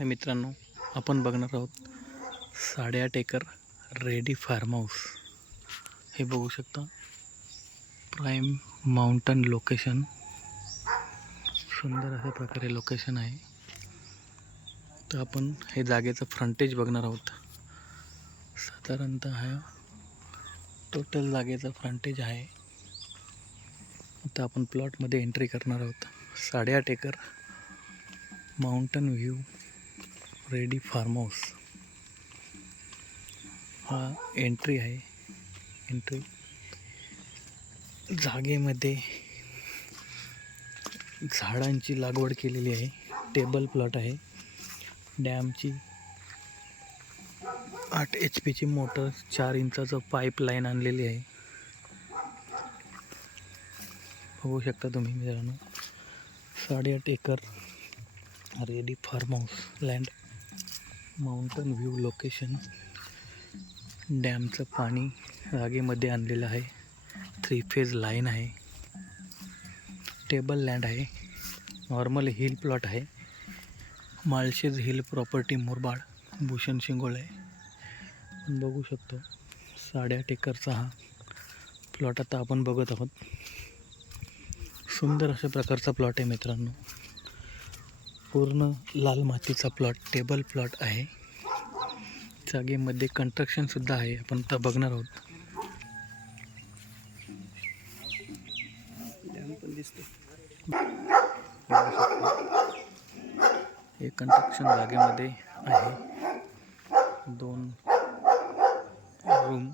हाय मित्रांनो आपण बघणार आहोत साडेआठ एकर रेडी फार्म हाऊस. हे बघू शकता प्राईम माउंटन लोकेशन. सुंदर अशा प्रकारे लोकेशन आहे. तर आपण हे जागेचं फ्रंटेज बघणार आहोत. साधारणतः हा टोटल जागेचं फ्रंटेज आहे. आता आपण प्लॉटमध्ये एंट्री करणार आहोत. साडेआठ acre mountain view. Ready farm house. हा एंट्री आहे. एंट्री. जागेमध्ये झाडांची लागवड केलेली आहे. टेबल प्लॉट आहे. डॅमची आठ एच पीची मोटर चार इंचाचं पाईपलाईन आणलेली आहे. बघू शकता तुम्ही मित्रांनो. साडेआठ acre ready farm house. Land mountain view location डॅमचं पाणी रागेमध्ये आणलेलं आहे. थ्री फेज लाईन आहे. टेबल लँड आहे. नॉर्मल हिल प्लॉट आहे. माळशेज हिल प्रॉपर्टी मुरबाड भूषण शिंगोळे आपण बघू शकतो साडेआठ एकरचा हा प्लॉट आता आपण बघत आहोत. सुंदर अशा प्रकारचा प्लॉट आहे मित्रांनो. पूर्ण लाल मातीचा प्लॉट टेबल प्लॉट आहे. जागेमध्ये कन्स्ट्रक्शनसुद्धा आहे. आपण तर बघणार आहोत. हे कंस्ट्रक्शन जागेमध्ये आहे. दोन रूम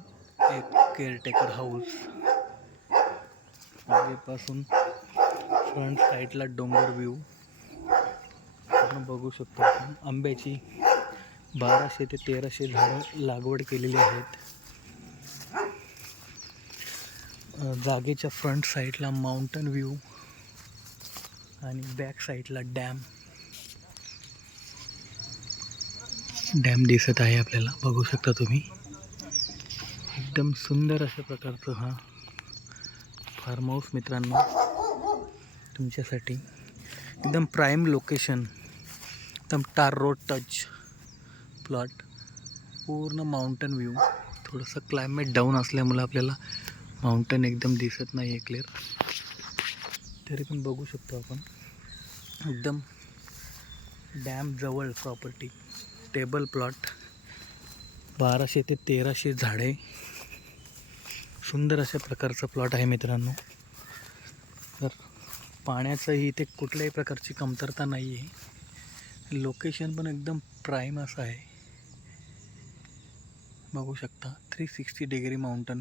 एक केअरटेकर हाऊस मागेपासून फ्रंट साईडला डोंगर व्ह्यू आपण बघू शकतो आपण. आंब्याची बाराशे ते तेराशे झाडं लागवड केलेली आहेत. जागेच्या फ्रंट साईडला माउंटन व्ह्यू आणि बॅक साईडला डॅम डॅम दिसत आहे आपल्याला. बघू शकता तुम्ही. एकदम सुंदर अशा प्रकारचं हा फार्म हाऊस मित्रांनो तुमच्यासाठी. एकदम प्राईम लोकेशन एकदम टार रोड टच प्लॉट पूर्ण माउंटन व्ह्यू थोडंसं क्लायमेट डाऊन असल्यामुळं आपल्याला माउंटन एकदम दिसत नाही आहे क्लिअर तरी पण बघू शकतो आपण. एकदम डॅम जवळ प्रॉपर्टी टेबल प्लॉट बाराशे ते तेराशे झाडे. सुंदर अशा प्रकारचा प्लॉट आहे मित्रांनो. तर पाण्याचंही इथे कुठल्याही प्रकारची कमतरता नाही आहे लोकेशन पण एकदम प्राईम असं आहे. बघू शकता थ्री सिक्स्टी डिग्री माउंटन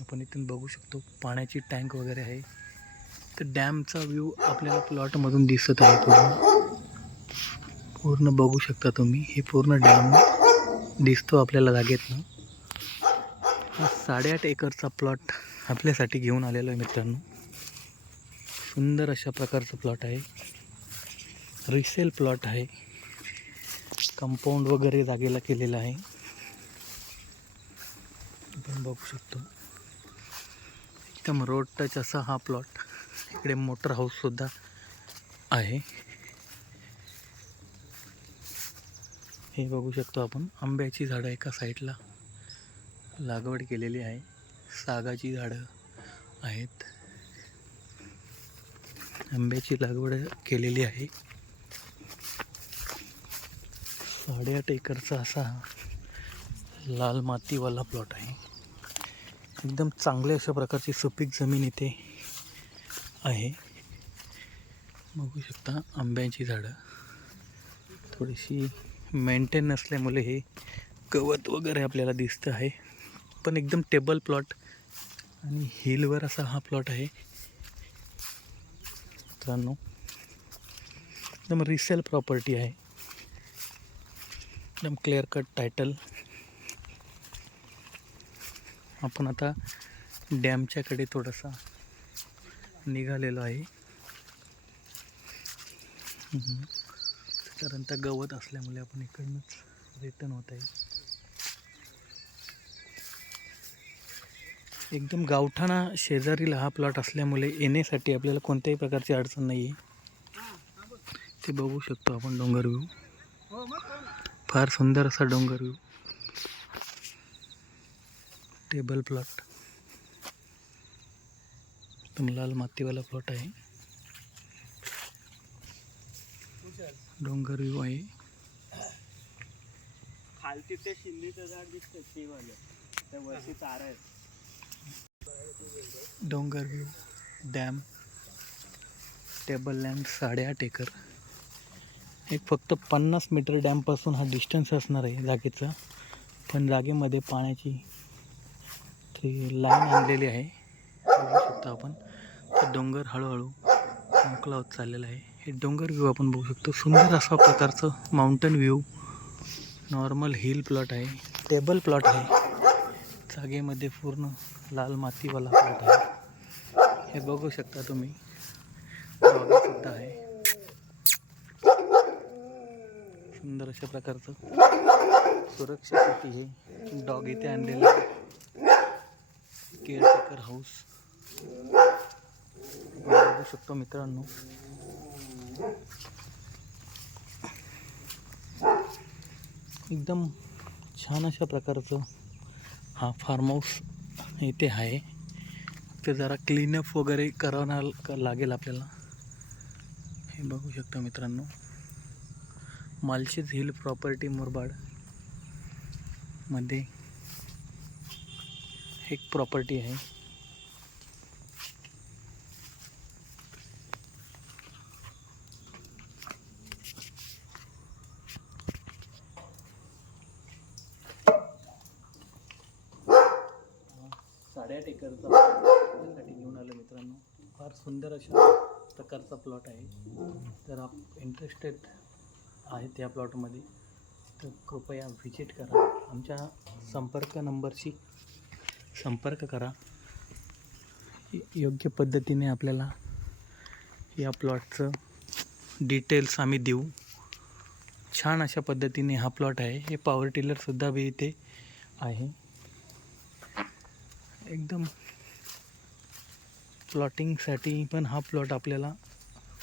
आपण इथून बघू शकतो पाण्याची टँक वगैरे आहे. तर डॅमचा व्ह्यू आपल्याला प्लॉटमधून दिसत आहे पूर्ण. पूर्ण बघू शकता तुम्ही हे पूर्ण डॅम दिसतो आपल्याला जागेतनं. हा साडेआठ एकरचा प्लॉट आपल्यासाठी घेऊन आलेलो आहे मित्रांनो. सुंदर अशा प्रकारचा प्लॉट आहे. रिसेल प्लॉट आहे. कंपाऊंड वगैरे जागेला केलेलं आहे. आपण बघू शकतो. एकदम रोड टच असा हा प्लॉट इकडे मोटर हाऊससुद्धा आहे. हे बघू शकतो आपण. आंब्याची झाडं एका साईडला लागवड केलेली आहे. सागाची झाडं आहेत. आंब्याची लागवड केलेली आहे. साडेआठ एकरचा असा लाल मातीवाला प्लॉट आहे. एकदम चांगल्या अशा प्रकारची सुपीक जमीन इथे आहे. बघू शकता आंब्याची झाडं. थोडीशी मेंटेन नसल्यामुळे हे गवत वगैरे आपल्याला दिसतं आहे. पण एकदम टेबल प्लॉट आणि हिलवर असा हा प्लॉट आहे. मित्रांनो एकदम रिसेल प्रॉपर्टी आहे. एकदम क्लिअर कट टायटल आपण आता डॅमच्याकडे थोडासा निघालेलो आहे. कारण साधारणतः गवत असल्यामुळे आपण इकडनंच रिटर्न होत आहे. एकदम गावठाणा शेजारील हा प्लॉट असल्यामुळे येण्यासाठी आपल्याला कोणत्याही प्रकारची अडचण नाही आहे ते बघू शकतो आपण डोंगर व्ह्यू फार सुंदर असा डोंगर व्ह्यू टेबल प्लॉट एकदम लाल मातीवाला प्लॉट आहे. डोंगर व्ह्यू आहे. खालती ते शिंदीचं झाड दिसतं ते वालं त्या वरती तारा आहे डोंगर व्ह्यू डॅम टेबल लँड साडेआठ एकर. एक फक्त पन्नास मीटर डॅमपासून हा डिस्टन्स असणार आहे जागेचा. पण जागेमध्ये पाण्याची ती लाईन आणलेली आहे. बघू शकतो आपण. तो डोंगर हळूहळू मोकला होत चाललेला आहे. हे डोंगर व्ह्यू आपण बघू शकतो. सुंदर असा प्रकारचं mountain view normal hill plot आहे. टेबल प्लॉट आहे. जागेमध्ये पूर्ण लाल मातीवाला प्लॉट आहे. हे बघू शकता तुम्ही. सुद्धा आहे. सुंदर अशा प्रकारचं सुरक्षेसाठी हे डॉग इथे आणलेलं आहे. Caretaker house. बघू शकतो मित्रांनो. एकदम छान अशा प्रकारचं हा फार्म हाऊस इथे आहे. ते जरा क्लीनअप वगैरे करावं लागेल आपल्याला. हे बघू शकता मित्रांनो. मालशेज हिल प्रॉपर्टी मुरबाडमध्ये एक प्रॉपर्टी आहे. साडेआठ एकरचा साठी घेऊन आलं मित्रांनो. फार सुंदर अशा प्रकारचा प्लॉट आहे. तर आप इंटरेस्टेड आहेत या प्लॉटमध्ये. तर कृपया व्हिजिट करा. आमच्या संपर्क नंबरशी संपर्क करा. योग्य पद्धतीने आपल्याला या प्लॉटचं डिटेल्स आम्ही देऊ. छान अशा पद्धतीने हा प्लॉट आहे. हे पॉवर टिलरसुद्धा बी इथे आहे. एकदम प्लॉटिंगसाठी पण हा प्लॉट आपल्याला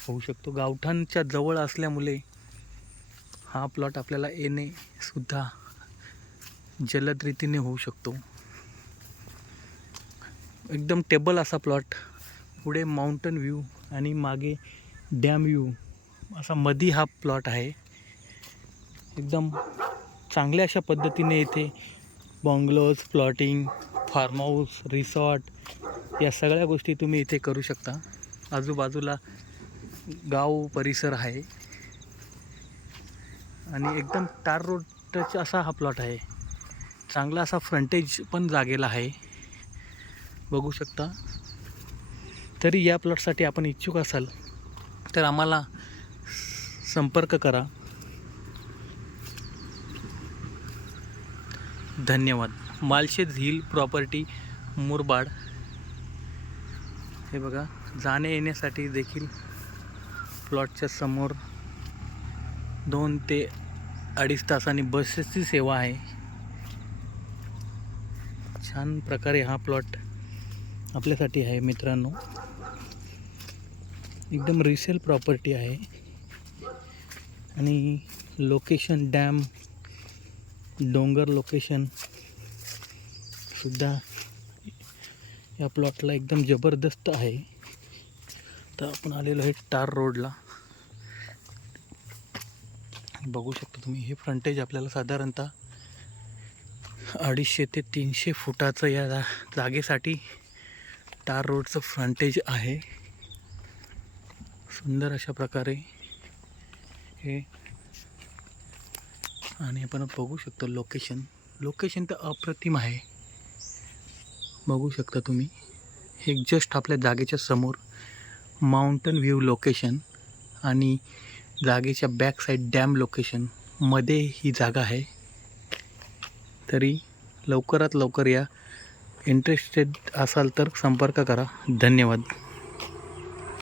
होऊ शकतो. गावठाणच्या जवळ असल्यामुळे हा प्लॉट आपल्याला येणे सुद्धा जलद रीतीने होऊ शकतो. एकदम टेबल असा प्लॉट पुढे माउंटन व्ह्यू आणि मागे डॅम व्ह्यू असा मधी हा प्लॉट आहे. एकदम चांगल्या अशा पद्धतीने इथे bungalows plotting farm house resort या सगळ्या गोष्टी तुम्ही इथे करू शकता. आजूबाजूला गाव परिसर आहे. आणि एकदम टार रोडचा असा हा प्लॉट आहे. चांगला असा फ्रंटेज पण जागेला आहे. बघू शकता. तरी या प्लॉटसाठी आपण इच्छुक असाल तर आम्हाला संपर्क करा. धन्यवाद. Malshej hill property Murbad. हे बघा जाणे येण्यासाठी देखील प्लॉटच्या समोर दोन ते अडीच तासांनी बसेसची सेवा आहे. छान प्रकारे हा प्लॉट आपल्यासाठी आहे मित्रांनो. एकदम रिसेल प्रॉपर्टी आहे. आणि लोकेशन डॅम डोंगर लोकेशन सुद्धा या प्लॉटला एकदम जबरदस्त आहे. तर आपण आलेलो आहे टार रोडला बघू शकता तुम्ही. हे फ्रंटेज आपल्याला साधारणतः अडीचशे ते तीनशे फुटाचं या जा जागेसाठी टार रोडचं फ्रंटेज आहे. सुंदर अशा प्रकारे हे आणि आपण बघू शकतो लोकेशन लोकेशन तर अप्रतिम आहे. बघू शकता तुम्ही. हे जस्ट आपल्या जागेच्या समोर माउंटन व्ह्यू लोकेशन आणि जागेच्या बॅक साईड डॅम लोकेशनमध्ये ही जागा आहे. तरी लवकरात लवकर या इंटरेस्टेड असाल तर संपर्क करा. धन्यवाद.